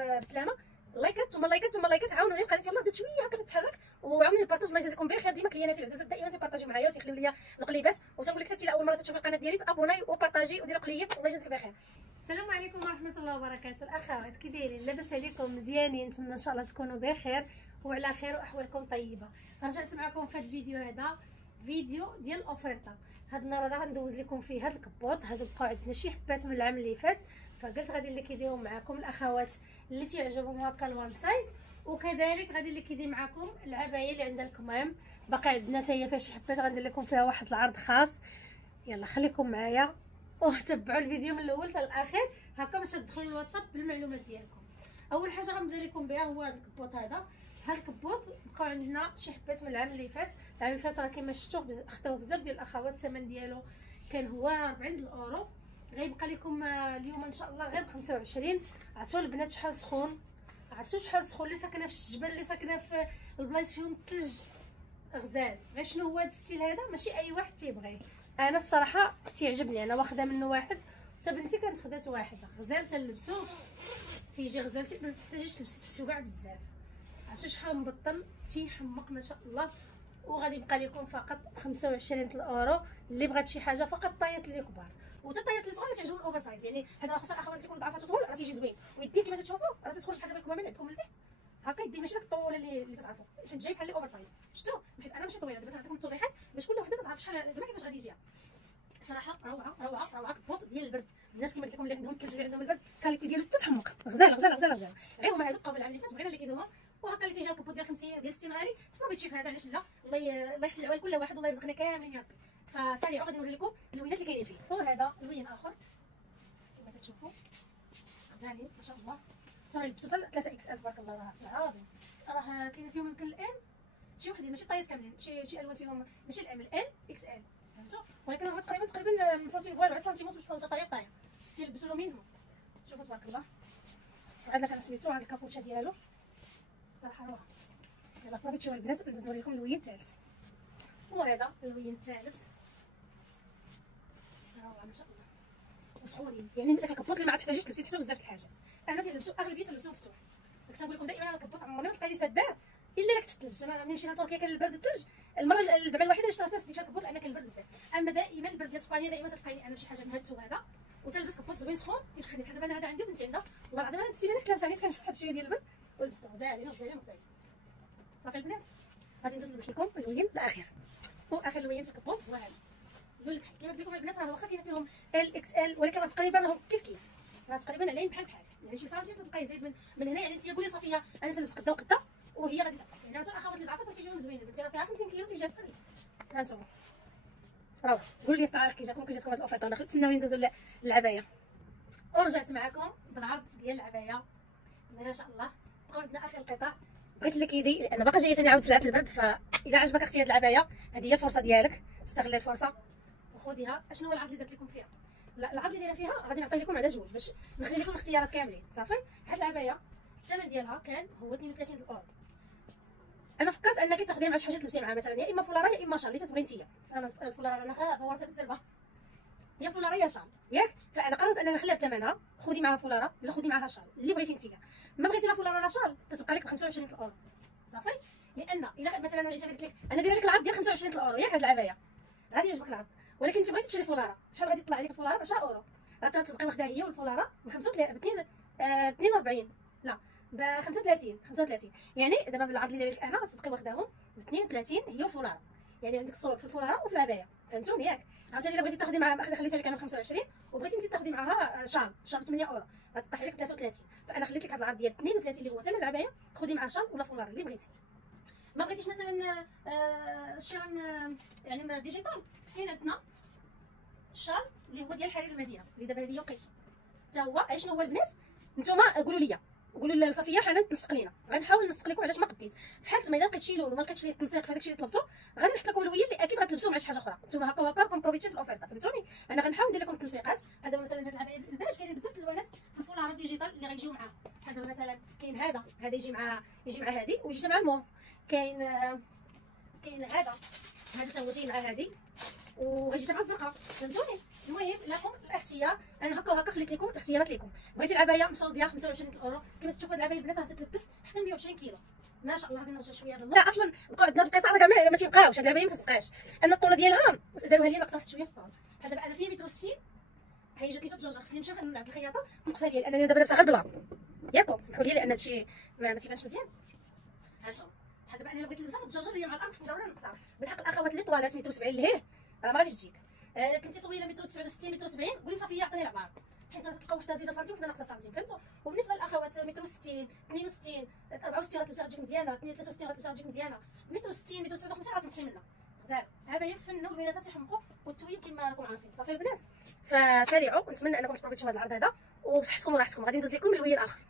لكم بسلامه. لايكات ثم لايكات ثم لايكات، عاونوني القناه يلاه بدات شويه هكا تتحرك، وعاونوني البارطاج. الله يجازيكم بخير. ديما كلياناتي العزازات دائما تيبارطاجيو معايا وتيخليو ليا القليبات، وتنقول لك حتى اول مره تشوفي القناه ديالي تابوناي وبارطاجي وديروا قليب. الله يجازيك بخير. السلام عليكم ورحمه الله وبركاته. الاخوات كي دايرين؟ لاباس عليكم؟ مزيانين؟ نتمنى ان شاء الله تكونوا بخير وعلى خير واحوالكم طيبه. رجعت معكم في هذا الفيديو، هذا فيديو ديال الاوفيرتا. هاد النهار هذا غندوز لكم فيه هاد الكبوط. هادو بقاو عندنا شي حبات من العام اللي فات، فقلت غادي اللي كيديروا معكم الاخوات اللي تيعجبهم هكا الوان سايز، وكذلك غادي اللي كيدير معكم العبايه اللي عندها الكمام. باقي عندنا حتى هي فيها شي حبات، غندير لكم فيها واحد العرض خاص. يلا خليكم معايا وتبعوا الفيديو من الاول حتى الاخر هكا باش تدخلوا الواتساب بالمعلومات ديالكم. اول حاجه غنبدا لكم بها هو هذا الكبوط. هذا الكبوط بقاو عندنا شي حبات من العام اللي فات. العام اللي فات راه كما شفتوا خداو بزاف ديال الاخوات. الثمن ديالو كان هو 40 الاورو. غيبقى لكم اليوم ان شاء الله غير ب 25. عرفتوا البنات شحال سخون؟ عرفتوا شحال سخون؟ اللي ساكنه في الجبل، اللي ساكنه في البلايص فيهم الثلج غزال. غير شنو هو هذا الستيل هذا؟ ماشي اي واحد تيبغيه. انا بصراحه تيعجبني، انا واخده منه واحد، حتى بنتي كانت خدات واحد غزال تنلبسو، تيجي غزال ما تحتاجيش تلبسي تحتو كاع بزاف. عرفتوا شحال مبطن تيحمق ما شاء الله. وغادي يبقى لكم فقط 25 الاورو. اللي بغات شي حاجه فقط طايات اللي كبار وحتى الطايات اللي صغار اللي تعجبهم الاوفر سايز. يعني هذا خصوصا الاخوات تيكونوا ضعفات طول راه تيجي زوين، ويديه كما تشوفوا راه تتخرج بحال دابا الكمامه عندكم من التحت هكا. يديه ماشي داك الطول اللي تتعرفوا، حيت جاي بحال الاوفر سايز. شفتوا؟ بحيث انا ماشي طويله. دابا نعطيكم التوضيحات باش كل وحده تعرف شحال زعما كيفاش غادي يجيها. صراحه روعه روعه روعه. كبوط ديال البرد. الناس كما قلت لكم اللي عندهم الثلج اللي عندهم البرد كاليتي ديالو تتحمق. غزال غزال غزال غزال. غير هما هذوك بقاو بالعام اللي فات بغينا اللي كيدوها. وهكا اللي تيجي الكبوط ديال 50 ديال 60 غالي تبغي تشوف هذا علاش لا. الله يحسن العوال كل واحد، والله يرزقنا كاملين يا ربي. فسارعوا غادي نوري لكم اللوينات اللي كاينين فيه. وهذا لوين اخر كما تشوفوا غزالين ما شاء الله. تنلبسوا حتى 3 اكس ال تبارك الله. العظيم راه كاين فيهم يمكن الام شي وحدين ماشي طايات كاملين، شي الوان فيهم ماشي الام الان اكس ال، فهمتوا؟ ولكن هما تقريبا مفوتين ب 4 سنتيمتر باش يبقاو طايات تيلبسوا لهم ميزمو. شوفوا تبارك الله. هذا كان سميتو هذا الكابوتشا ديالو صراحه روعه. يلا بغيت تشوفوا البنات ندوز نوريكم اللوين الثالث. وهذا اللوين الثالث روعه ما شاء الله وسخونين. يعني داك الكبوط اللي ما تحتاجيش تلبسي تحتو بزاف د الحاجات. انا تيلبسوا اغلبيه تلبسوه مفتوح. كنت نقول لكم دائما انا الكبوط عمرني ما تلقاي لي سداه الا لك الثلج. انا ملي مشينا تركيا كان البرد الثلج. المره زعما الوحيده اللي شريتها سديتها الكبوط لان كان البرد بزاف. اما دائما البرد ديال اسبانيا دائما تلقايني انا شي حاجه من هاد الثوب هذا وتلبس كبوط زوين سخون تيسخني. بحال دابا انا هذا عندي وبنتي عندها. والله العظيم هاد السيمانه كنت لابسه عليه كنشوف واحد شويه ديال البرد ولبسته غزالين غزالين غزالين. صافي البنات غادي ندوز نلبس لكم اللوين الاخير. واخر لوين في الكبوط هو هذا اللون الكحل. كما قلت لكم البنات راه واخا كاين فيهم ال اكس ال ولكن راه تقريبا راهم كيف راه تقريبا عليهم بحال يعني شي سنتيم تلقاي زايد من هنا. يعني انت قولي صافيه انا تلبس قدا وقدا وهي غادي تبقى. يعني حتى الاخوات اللي ضعفات راه تيجيهم زوينين. بنتي راه فيها 50 كيلو تيجي فري. ها انتم راه قولوا لي في التعليق كي جاتكم هاد الاوفير. داخل تسناوني ندوزو للعبايه. ورجعت معكم بالعرض ديال العبايه ما شاء الله. بقاو عندنا اخر القطع. بغيت اللي كيدي لان باقا جايه ثاني عاود سلعه البرد. فاذا عجبك اختي هاد العبايه هذه هي الفرصه ديالك. استغلي الفرصه وخذيها. اشنو هو العرض اللي درت لكم فيها؟ لا العرض اللي دايره فيها غادي نعطيه لكم على جوج باش نخلي لكم الاختيارات كاملين. صافي. هاد العبايه الثمن ديالها كان هو 32 الاورو. انا فكرت انك تاخذيها مع شي حاجه تلبسيها معها مثلا يا اما فولاره يا اما شال اللي تبغي نتيا. انا الفولاره انا دورتها بالزربه يا فولاره يا شال ياك. فانا قررت انني نخليها بثمنها. خذي معها فولاره ولا خذي معها شال اللي بغيتي نتيا. ما بغيتي لا فولاره لا شال تتبقى لك ب 25 الاورو. صافي. لان الا مثلا انا جيت قلت لك انا دايره لك العرض ديال 25 الاورو ياك. هاد العبايه غادي يعجبك العرض ولكن انت بغيتي تشري فولاره شحال غادي يطلع عليك الفولاره ب 10 اورو. راه تبقى واخداها هي والفولاره ب 42 لا ب 35. يعني دابا بالعرض اللي داير لك انا غتبقي واخداهم ب 32 هي وفولاره. يعني عندك الصوت في الفولاره وفي العبايه. فهمتوني ياك؟ عاوتاني الا بغيتي تاخدي معها خليتها لك انا ب 25 وبغيتي انت تاخدي معها شال ب 8 اورو غتطيح لك 33. فانا خليت لك هذا العرض ديال 32 اللي هو ثمن العبايه. خدي معها شال ولا فولاره اللي بغيتي. ما بغيتيش مثلا الشال يعني ديجيتال كاين عندنا الشال اللي هو ديال حرير المدينه اللي دابا هذه وقيته حتى هو. شنو هو البنات نتوما قولوا لصفيه حنا تنسق لينا. غنحاول نسق لكم علاش ما قديت. فحال ما الا لقيت شي لون وما لقيتش لي التنسيق في داكشي اللي طلبتو غادي نحط لكم الوين اللي اكيد غتلبسوه مع شي حاجه اخرى. نتوما هكا وهكا راكم بروفيتي في الاوفيرتا. فهمتوني؟ انا غنحاول ندير لكم التنسيقات. هذا مثلا هاد العبايه الباج كاينين بزاف الالوانات في الفولاره ديجيتال اللي غيجيو معاها. بحال دابا مثلا كاين هذا يجي مع هذه ويجي مع الموف. كاين هذا حتى هو جاي مع هذه وهاجي تبع الزرقاء، فهمتوني؟ المهم لكم الاختيار، انا هكا وهكا خليت لكم الاختيارات لكم. بغيتي العبايه مصوديه 25 اورو، كما تشوفوا هاد العبايه البنات راه تتلبس حتى 120 كيلو، ما شاء الله. غادي نرجع شويه هذا لا اصلا بقاو عندنا القطع راه كاع ما تيبقاوش، هاد العبايه ما تتبقاش، ان الطوله ديالها داروها لي ناقصه واحد شويه في الطول. بحال دابا انا فيا متر 60، هي جات لي تتجرجر، خصني نمشي نعند الخياطه نقصها ليا، لانني دابا لابسه غير بلا ياكم، سمحوا لي لان هادشي ما تيبانش مزيان. هانتوما بحال دابا انا لو بغيت نلبسها تتجرجر ليا مع الارض، خصني ضروري نقصها. بالحق الاخوات اللي طوالات متر 70 لهيه راه ما غاديش تجيك. كنتي طويله متر 69 متر 70 قولي صافي عطيني العبار، حيت غتلقاو وحده زايده سنتيم وحده ناقصه سنتيم، فهمتوا؟ وبالنسبه للاخوات متر 60 62 64 غتلبسها غتجيك مزيانه، 63 غتلبسها غتجيك مزيانه، متر 60 متر 59 غتنقصي منها غزال. عبايه في الفن والوينات تيحمقوا والتويب كما راكم عارفين. صافي البنات، فسارعوا، ونتمنى انكم تبغيو تشوفوا هذا العرض هذا وبصحتكم وراحتكم. غادي ندوز لكم اللوين الاخر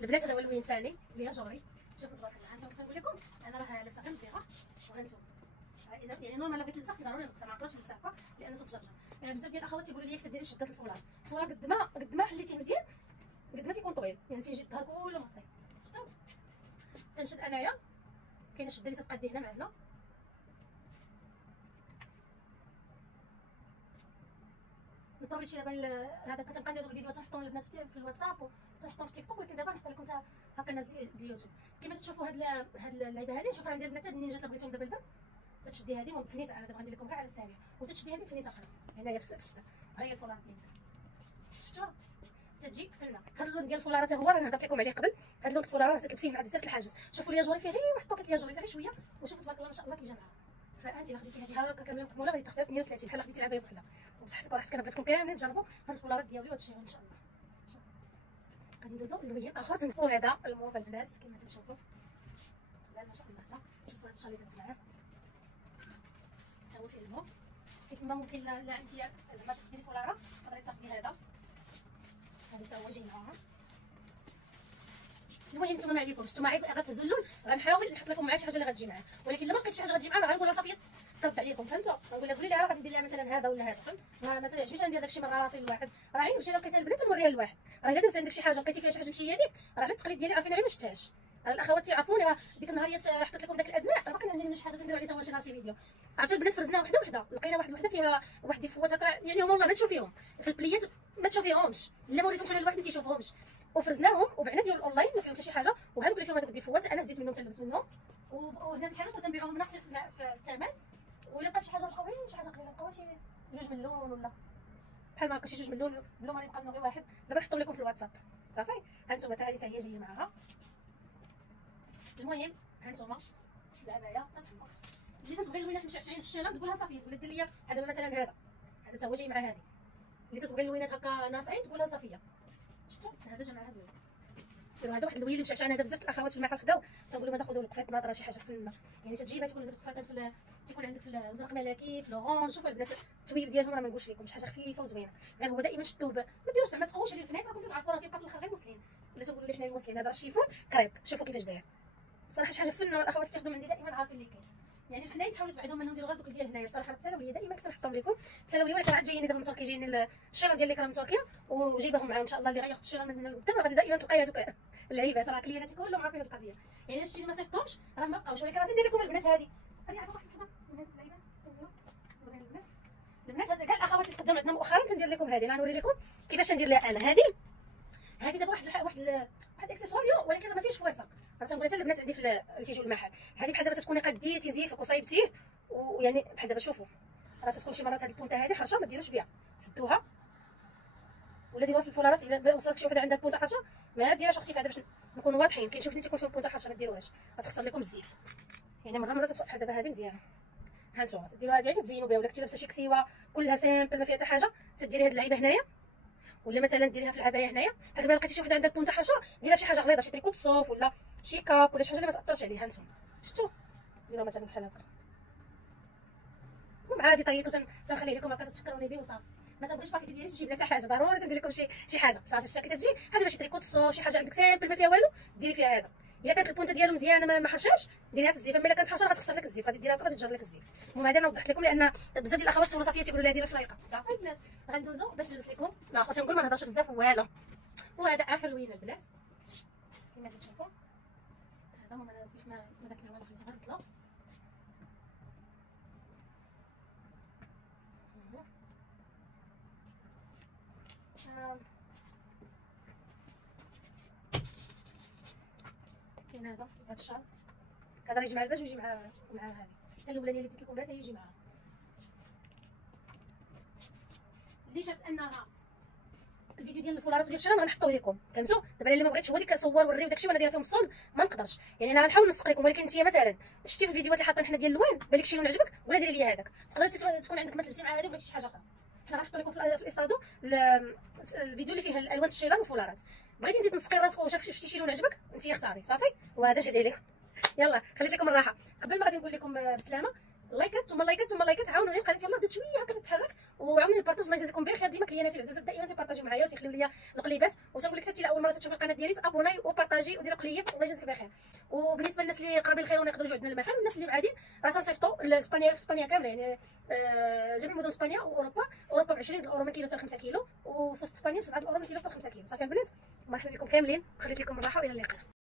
البنات، هذا هو اللوين الثاني اللي هي جوري. شوفوا تبارك الله، هانتوما كنقول لكم انا راه لابسه غير مبيغه، وهانتوما يعني نورمال بغيت نلبسها خصني ضروري نلبسها، ما نقدرش نلبسها هكا لان تتجرجر. بزاف ديال الاخوات تيقولوا لي كديري شدات الفولار، الفولار قد ما حليتيه مزيان قد ما تيكون طويل، يعني تيجي الظهر كله مغطي. شفتوا تنشد انايا كاينه الشده اللي تتقادي هنا مع هنا، نطلب شي دابا هذا كتبقى ندير الفيديوهات نحطهم للبنات في الواتساب ونحطهم في تيك توك، ولكن دابا نحط لكم هكا الناس ديال اليوتيوب. كما تشوفوا هاد اللعيبه هذه، شوف راه ندير البنات النينجات اللي بغيتهم دابا البرد، تتشدي هذه مفنيته، انا دابا غندير لكم غير على السريع، وتتشدي هذه مفنيته اخرى هنايا في السبه، ها هي الفولار ديالنا. شفتوها تتجي فنه. هذا اللون ديال الفولارات هو راه هضرت لكم عليه قبل، هذا اللون الفولار راه تلبسيه مع بزاف د الحاجات. شوفوا ليا جوري فيه غير واحد الطوكيت، ليا جوري فيه غير شويه، وشوفوا تبارك الله ما شاء الله كيجي معاها. فانت الا خديتي هذه هكا كامله مكموله غادي تاخديها ب 130 بحال خديتي العبايه بوحدها، وبصحتك وراحتك. انا بغيتكم كاملين تجربوا هاد الفولارات ديالي وهاد الشيء ان شاء الله. غادي ندوزو للوين اخر تنصبوا هذا الموف البنات كما تشوفوا زين ما شاء الله. جا شوفوا هاد الشالي درت معاه حتى هو فيه الموف، كيف ما ممكن لا انت زعما تديري فولاره تقدري تاخدي هذا حتى هو جاي معاها. المهم نتوما ما عليكمش، نتوما عيب غتهزوا اللون، غنحاول نحط لكم معاه شي حاجه اللي غتجي معاه، ولكن الا ما لقيتش شي حاجه غتجي معاه غنقول لها صافي ترد عليكم، فهمتوا؟ غنقول لها قولي لي راه غادي ندير لها مثلا هذا ولا هذا، فهمت؟ ما تعجبنيش ندير داكشي من راسي لواحد، راه عين نمشي لقيتها البنات نوريها لواحد، راه الا دازت عندك شي حاجه لقيتي فيها شي حاجه ماشي هي ديك راه على التقليد ديالي عارفين غير ما شفتهاش. راه الاخوات يعرفوني، راه ديك النهاريات حطيت لكم داك الادناء راه باقي عندي منه شي حاجه نديرو عليه حتى هو شي نهار شي فيديو. عرفتوا البنات فرزناها وحده وحده، لقينا واحد وحده فيها واحد ديفوات هكا، يعني هما والله ما تشوفيهم في البليات ما تشوفيهمش، الا ما وريتهمش على الواحد ما تيشوفهمش، وفرزناهم وبعنا ديال الاونلاين ما فيهم حتى شي حاجه، وهذوك اللي فيهم هذوك الديفوات انا زديت منهم تنلبس منهم، وهنا الحالات تنبيعهم نقص في الثمن. ولا بقات شي حاجه قويه شي حاجه قليله بقاو شي 2 مليون ولا بحال ما هكا شي 2 مليون بلو ما يبقى لنا غير واحد، دابا نحطهم لكم في الواتساب صافي. هانتوما حتى هذه هي جايه معاها. المهم هانتوما العبايه تتحمر، اللي تتبغي اللوينات مشعشعين في الشاله تقول لها صافي، تقول دير لي هذا مثلا هذا حتى هو جاي مع هذه، اللي تتبغي اللوينات هكا ناصعين تقول لها صافيه. شفتوا هذا جا معها زوين، ديروا هذا واحد اللوين اللي مشعشعين، هذا بزاف الاخوات في المحل خداو تنقولوا ما ناخذوا القفات ناظره شي حاجه في الماء، يعني تجيبها تكون عندك القفات تيكون عندك في الزرق ملكي في الاورانج. شوفوا البنات التويب ديالهم راه ما نقولش لكم شي حاجه خفيفه وزوينه، غير هو دائما شدوه ما ديروش زعما تقوش عليه الفنيت، راكم تعرفوا راه تيبقى في الاخر غير مسلين ولا تنقولوا ليه حنا المسلين. هذا الشيفون قريب شوفوا كيفاش داير الصراحه، شي حاجه فن. الاخوات اللي تاخذوا عندي دائما عارفين اللي كاين، يعني الحنايت تحاولوا تبعدوا منهم، ديروا غير دوك ديال هنايا. الصراحه التسالويه دائما كنت نحطهم لكم التسالويه، ولكن عاد جايين دابا من تركيا، جايين الشيران ديال اللي كانوا من تركيا وجايباهم معاهم ان شاء الله. اللي غياخذ الشيران من هنا لقدام راه غادي دائما تلقاي هذوك اللعيبات، راه كلياتي كلهم عارفين هذه القضيه، يعني شتي ما صيفطهمش راه ما بقاوش. ولكن غادي ندير لكم البنات هذه عارفه واحد وحده من هاد اللعيبات تنديروا البنات هذا كاع الاخوات اللي تقدموا عندنا مؤخرا تندير لكم هذه. غنوري لكم كيفاش ندير لها انا هذه دابا واحد اكسسواريو، ولكن ما فيهش فويصه. راه تنقول حتى البنات عندي اللي تيجيو المحل، هذه بحال دابا تكوني قديتي زيفك وصايبتيه، ويعني بحال دابا شوفوا راه تكون شي مرات هذه البونطه هذه حرشه ما ديروش بها، سدوها ولا ديروها في الفولارات. اذا وصلت شي وحده عندها البونطه حرشه ما ديرهاش اختي باش نكونوا واضحين. كاين شي وحدين تيكون فيهم البونطه حرشه ما ديروهاش غتخسر لكم الزيف، يعني مره بحال دابا هذه مزيانه. هانتوما ديروها هذه تزينوا بها، ولا كنتي لابسه شي كسيوه كلها سامبل ما فيها حتى حاجه تديري هذه اللعيبه هنايا، ولا مثلا ديريها في العبايه هنايا. بحال دابا لقيتي شي وحده عندها البونطه حرشه ديرها في شي حاجه غليظه، شي تريكوت صوف ولا شي كاب ولا شي حاجه اللي ما تاثرش عليها. هانتوما شفتوا ديروها مثلا بحال هكا. المهم عادي طيتو تنخليه لكم هكا تفكروني به وصافي. ما تبغيش باكيتي ديالي تجيب لها حتى حاجه، ضروري تندير لكم شي حاجه صافي. الشتا كتجي هذه ماشي تريكوت صوف شي حاجه عندك سامبل ما فيها والو ديري فيها هذا. الا كانت البونطه ديالو مزيانه ما حرشاش ديريها في الزيف، اما الا كانت حرشه غتخسر لك الزيف، غادي ديريها غادي تجر لك الزيف. المهم هذا انا وضحت لكم لان بزاف ديال الاخوات سولوا صافيه تيقولوا لها ديري واش لايقه صافي. البنات غندوزو باش نلبس لكم لا تنقول ما نهضرش بزاف والو. وهذا اخر لوين البنات كما تشوفوا، هذا هما الزيف ما داك لا والو، خليته غير طلع كاين هذا الشال، هذا يجي مع الباج ويجي مع هذه، حتى الاولانيه اللي قلت لكم بها يجي معها. اللي شافت انها الفيديو ديال الفولارات وديال الشرا غنحطوه لكم، فهمتوا؟ دابا اللي ما بغيتش هو اللي كنصور ونري وداكشي وانا دايره فيهم الصولد ما نقدرش، يعني انا غنحاول نسق لكم. ولكن انت مثلا شتي في الفيديوهات اللي حاطين حنا ديال الالوان بالك شي لون عجبك ولا ديري لي هذاك، تقدري تكون عندك ما تلبسي مع هذه وبغيتي شي حاجه اخرى. حنا غنحطوا لكم في الاستادو الفيديو اللي فيه الالوان الشيلان والفولارات. بغيتي انت تنسقي راسك وشفتي شي لون عجبك انت اختاري صافي، وهذا اش هدير لكم. يلا خليت لكم الراحه. قبل ما غادي نقول لكم بسلامه، لايكات ثم لايكات ثم لايكات، عاونوني القناه يلاه بدات شويه هكا تتحرك، وعاونوني البارطاج. الله يجازيكم بخير. ديما كلياناتي العزازات دائما تيبارطاجيو معايا وتيخليو لي القليبات، وتنقول لك حتى اول مره تشوفي القناه ديالي تابوناي وبارطاجي وديروا قليب. الله يجازيك بخير. وبالنسبه للناس اللي قرابين الخير ونقدروا يجوا عندنا المحل، والناس اللي بعادين راه تنصيفطوا لاسبانيا، في اسبانيا كامله يعني جميع مدن اسبانيا واوروبا. اوروبا ب 20 اورو من كيلو حتى 5 كيلو، وفي اسبانيا ب 7 اورو من كيلو حتى 5 كيلو. صافي البنات، مرحبا بكم كاملين، خليت لكم الراحه والى اللقاء.